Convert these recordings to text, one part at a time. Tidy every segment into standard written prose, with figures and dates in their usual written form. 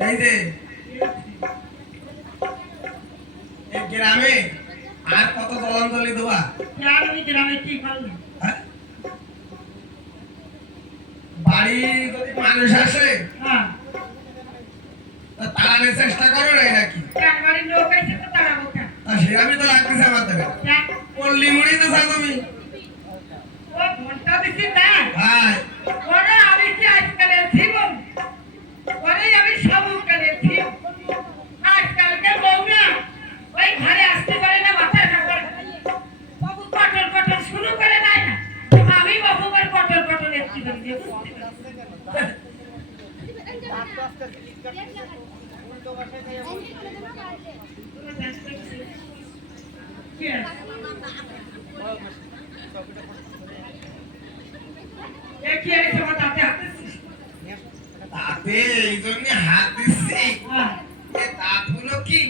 এই যে এই গ্রামে আর কত জলাঞ্জলি দেবা? গ্রামে কি করলি? বাড়ি যদি মানুষ আসে হ্যাঁ, তাড়ানোর চেষ্টা করো নাই নাকি? বাড়ির লোক আছে তো তাড়াবো কেন? সে আমি তো লাগতেছে আমার দেবে পল্লি মুড়ি তো চাও তুমি? ও ঘন্টা বেশি না হ্যাঁ ওরে আমি কি আজকালের জীবন ওরে আমি সবকালের জীবন আজকালকে বউ না ওই ঘরে আসতে পারে না মাথার কাপড় বাবু কটর কটর শুরু করে দেয় না আমি বাবুকে কটর কটর একটি করে দিয়ে বুঝতে পারি কি আছে আমার তাতে হাতে তাতে এই জন্য হাত দিচ্ছি। হ্যাঁ এ দাঁতগুলো কি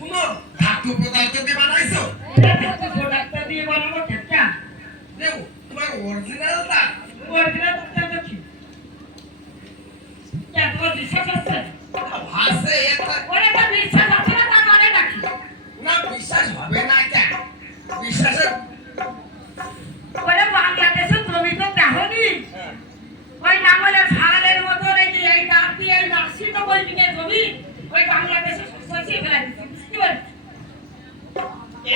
কোনো ধাতু পদার্থ দিয়ে বানাইছো? ডাক্তার দিয়ে বানাবো কেটা দেও তোমার অরিজিনাল দাঁত? অরিজিনাল ডাক্তার কি কেন বিশ্বাস আছে ভাসে এটা ওরে তো বিশ্বাস আছে না তার মানে নাকি না বিশ্বাস হবে না কেন? বিশ্বাসের ওরে বাংলাদেশে তুমি তো দেখোনি ওই নাঙ্গলের ছাগলের মতো নাকি এই দাঁত দিয়ে এই নার্সি তো বলবি না জমি ওই বাংলাদেশে সসি ফেলা দিচ্ছে বুঝতে পারছি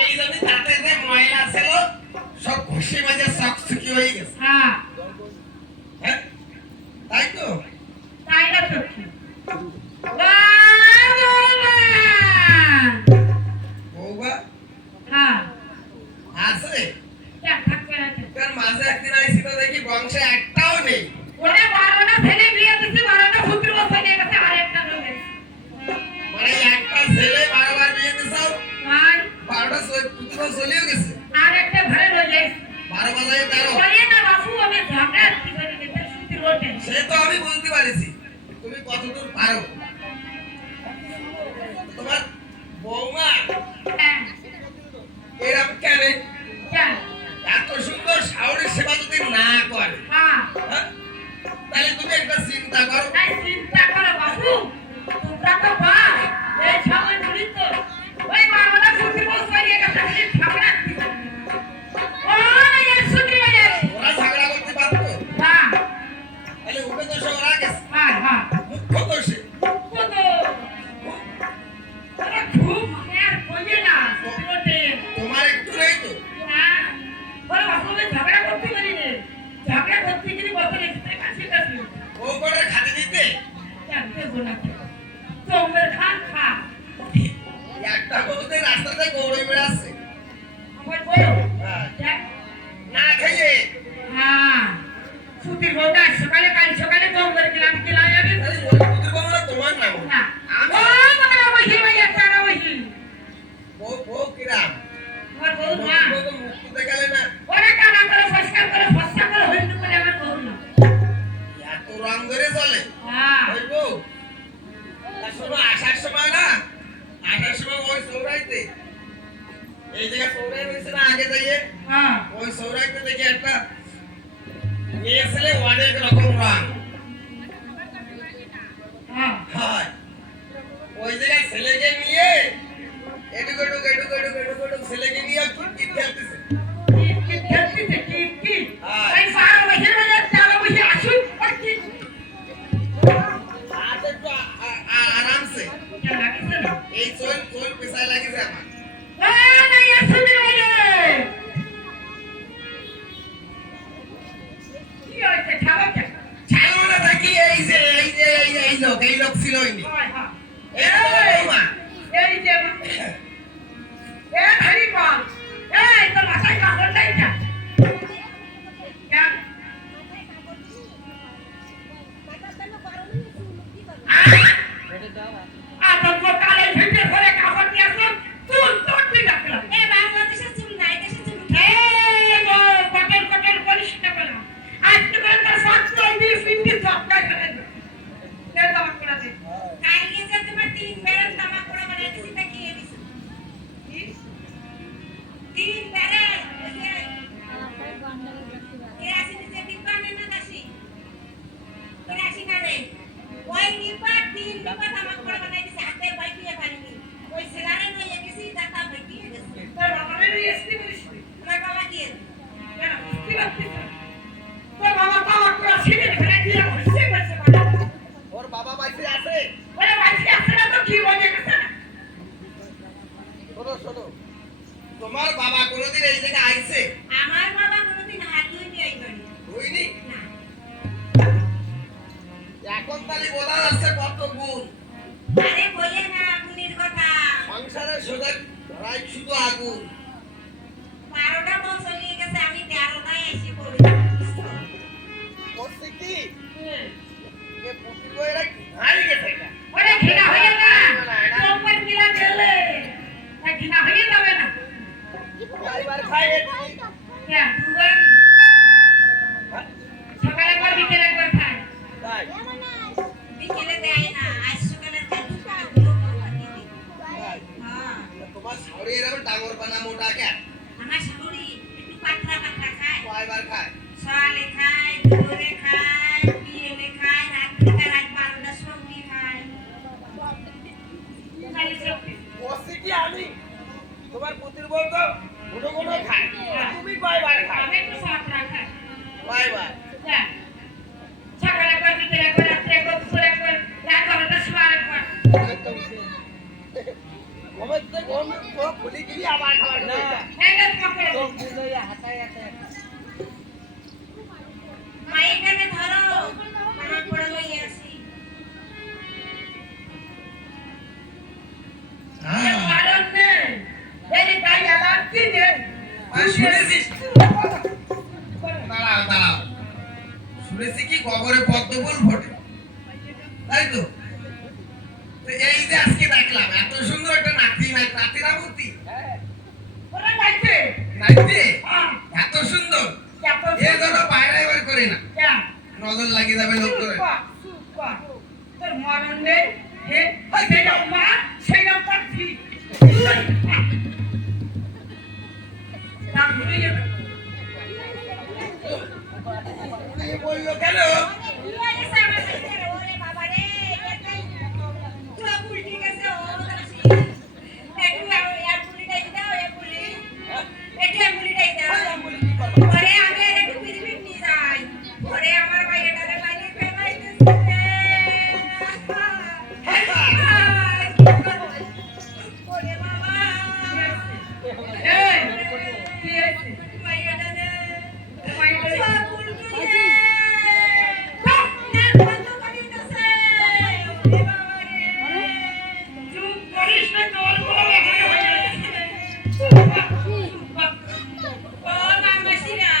এই জন্য দাঁতে যে ময়লা ছিল সব ঘষে মাজে চকচকি হয়ে গেছে। হ্যাঁ হ্যাঁ তাই তো? তাই না তো কি বৌবা হ্যাঁ আছে কেন থাকবে না তার মাঝে একদিন আইসি তো দেখি বংশে একটাও নেই। ওরে 12টা ছেলে বিয়ে দিছি 12টা পুত্র বছর নিয়ে গেছে আর একটা রয়ে মানে একটা ছেলে 12 বার বিয়ে দিছাও আর 12টা পুত্র চলেও গেছে। আর একটা ঘরে রয়ে যাই 12 বাজায় 13। ওরে না বাপু আমি ঝগড়া কি করে দিতে সুতি রোটে সে তো আমি বুঝতে পারিছি তুমি কতদূর পারো। তোমার বৌমা হ্যাঁ এরকম কেন? কেন এত সুন্দর শাওরের সেবা যদি না করে হ্যাঁ হ্যাঁ? তাহলে তুমি একটা চিন্তা করো। তাই চিন্তা করো বাপু তোমরা তো বাস এই সময় ধরি তো ওই 12টা পুত্র বছর নিয়ে গেছে আমি ঝগড়া কি ও না এই সুতি হয়ে যাচ্ছে ওরা ঝগড়া করতে পারতো হ্যাঁ তাহলে উঠে তো সে ওরা গেছে হ্যাঁ হ্যাঁ মুখ্য তো সে কত ওরা খুব মানে আর কইয়ে না সুতি রোটে তোমার একটু নেই তো? হ্যাঁ ওরা বাপু আমি ঝগড়া করতে পারি না ঝগড়া করতে গিয়ে বছর এসে কাছে কাছে ও করে খাতে দিতে জানতে গোনা তোমরা খান খা একটা বউতে রাস্তাতে গৌড়ে বেড়াচ্ছে আমার বলো হ্যাঁ। দেখ না খাইয়ে হ্যাঁ ছুটির বউটা সকালে কাল সকালে কম করে দিলাম কিলাই আমি আরে ওই পুত্র বৌমা তোমার নাম না আমি ও বাবা বসে ভাইয়া তারা বসে বউ কিরাম আমার বউ না বউ তো মুক্তিতে গেলে না ওরা কানা করে ফসকা করে হইতে করে আমার বউ না এত রং ধরে চলে হ্যাঁ ওই বউ তার শোনো আসার সময় না আসার সময় ওই সৌরাইতে এই জায়গা সৌরাই রয়েছে না আগে যাইয়ে হ্যাঁ ওই সৌরাইতে দেখি একটা মেয়ে ছেলে অনেক রকম রং হ্যাঁ হয় ওই জায়গায় ছেলেকে নিয়ে এটুকু ছেলেকে নিয়ে কি খেলতেছে কি খেলতে কি হ্যাঁ। ওই সারা বসে ভাইয়া তারা বসে আসুন আর কি আর একটু আরামসে কেন লাগিছে না এই চোল পেছায় লাগিছে আমার না ইয়া ছুটি ভাইয়া কি হইছে খাবার কে ছাড়ো না থাকি এই লোক ছিলই নি হয় হ্যাঁ এই বৌমা এই যে এ হরি পাল এই তো মাথায় কাপড় নাই না কেন আদর তো কালে ভিতরে করে কাপড় নিয়ে আসলাম চুল তোড়তে রাখলাম এ বাংলাদেশের চুল নাই দেশের চুল এই গো কটল কটল করিস না বললাম আজকে করে তার সাত চল দিয়ে ফিন্দি চপকা করে দে দাম করে দে কালকে যে তোমার তিন বেরন তামাক করে বানিয়ে দিছি তা কি দিছি তিন বেরন কে আসি যে দিবানে না দাসি কে আসি না রে ওই এখন তাহলে বোঝা যাচ্ছে কত গুণ। আরে বলে না আগুনের কথা। সংসারে সোজা ধরাই শুধু আগুন। 12টা বছর চলিয়ে গেছে, আমি 13টায় এসে পড়ি। করছে কি? এ পুকুর বইরা হাই গেছে এটা। ওরে ঘৃণা হয়ে না, চৌপট গিলা গেলে তা ঘৃণা হয়ে যাবে না। এবার খাই হ্যাঁ, দুবার সকালে একবার বিকেলে একবার খায়। তাই বিকেলে দেয় না, আজ সকালে দেয়, সকালে গুলো খাওয়া দিদি। তাই। হ্যাঁ, তোমার শাড়ি এরকম ডাঙর বানা মোটা কে? আমার শাশুড়ি একটু পাতলা পাতলা খায়। কয়বার খায়? সকালে খায়, দুপুরে খায়, বিকেলে খায়, রাত্রিতে রাত 12টার সময় খায়। খালি চোখে। করছে কি আমি? তোমার পুতির বউ তো গুলো গুলো খায়। তুমি কয়বার খাও? আমি একটু সাঁতরা খাই। কয়বার? হ্যাঁ, সকালে একবার, বিকেলে একবার, রাত্রে একবার, দুপুরে একবার, রাত 12টার সময় আরেকবার। ঘুমের তো ঘুম চোখ খুলে গেলি আবার খাবার না। এটা তোমাকে মাইকানে ধরো, আমার পড়ে লইয়া আসি। হ্যাঁ। কারণ নেই, এই তাই এলার্জি নেই। শুনেছিস? দাঁড়াও দাঁড়াও, শুনেছি কি কবরে পদ্মফুল ফোটে, তাই তো? তো এই যে আজকে দেখলাম এত সুন্দর একটা নাতি নাতিরা মূর্তি ওরা নাইছে। নাইতে হ্যাঁ, এত সুন্দর এত এ ধরো বাইরে এবার করে না, যা, নজর লাগিয়ে যাবে লোক করে। সুপা, তোর মরণ নেই, হে, সেইটা মা, সেইটা তার ধি। নাম ভুলে গেছে। এ বললো কেন? ভুলে গেছে আমার সাথে, ওরে বাবা রে, এটাই চোখ উল্টে গেছে, ও দাসি। একটু আর পুলিটাই দাও, এ পুলি। একটু আর পুলিটাই দাও। ওরে আমি আর একটু পিরিপিট নিয়ে যাই। ওরে আমার বাইরেটারে বাইরে ফেলাইতেছে রে। ওরে বাবা। এই, কি হয়েছে? বাইরেটারে, বাইরেটারে সব উল্টে রে। নেট বন্ধ করে দিতেছে। ওরে বাবা রে। চুপ করিস না, তোর বড় হয়ে গেছে। ও মামাসিরা,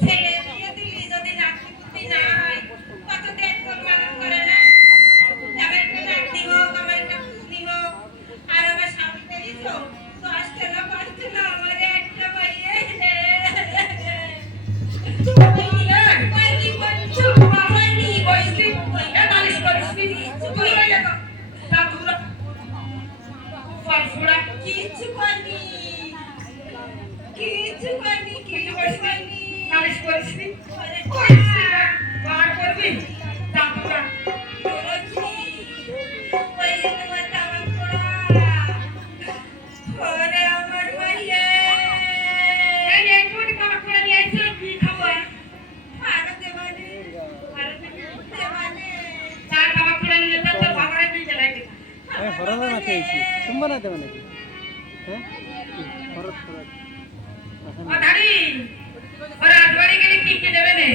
ছেলে বিয়ে দিলি যদি নাতি পুতি না হয়, কত দেখ তোর মানুষ করে না? আমার একটা নাতি হোক, আমার একটা পুতনি হোক, আর আমার স্বামীকে দিত, 10টা না 5টা না, আমার একটা পাইয়ে। পাইনি বলছো, পাইনি বলছি, এ নালিশ করিস নি, চুপ করে যা। তা তোরা ফালফুড়া কিচ্ছু করিনি। কিচ্ছু করিনি, কিচ্ছু করিনি। নালিশ করিস নি? করিস নি না? বার করবি? যা তোরা। করেছি। ওই যে তোমার তামাক পোড়া। ওরে আমার মাইয়ে। এই যে একটু তামাক পোড়া নিয়ে আসছিল, কি খাবো? আরো দেবানে। আরো দেবানে। চার তামাক পোড়া নিলে তো তোর বাবারে দিয়ে লাগে। ಹೊರದ ನಾಕೆ ಐತಿ ತುಂಬಾನೇ ಅದಾವ ನನಗೆ ಹೊರದ್ ಹೊರದ್ ও ধাড়ি, ওরা আটবাড়ি গেলে কি কি দেবে নে?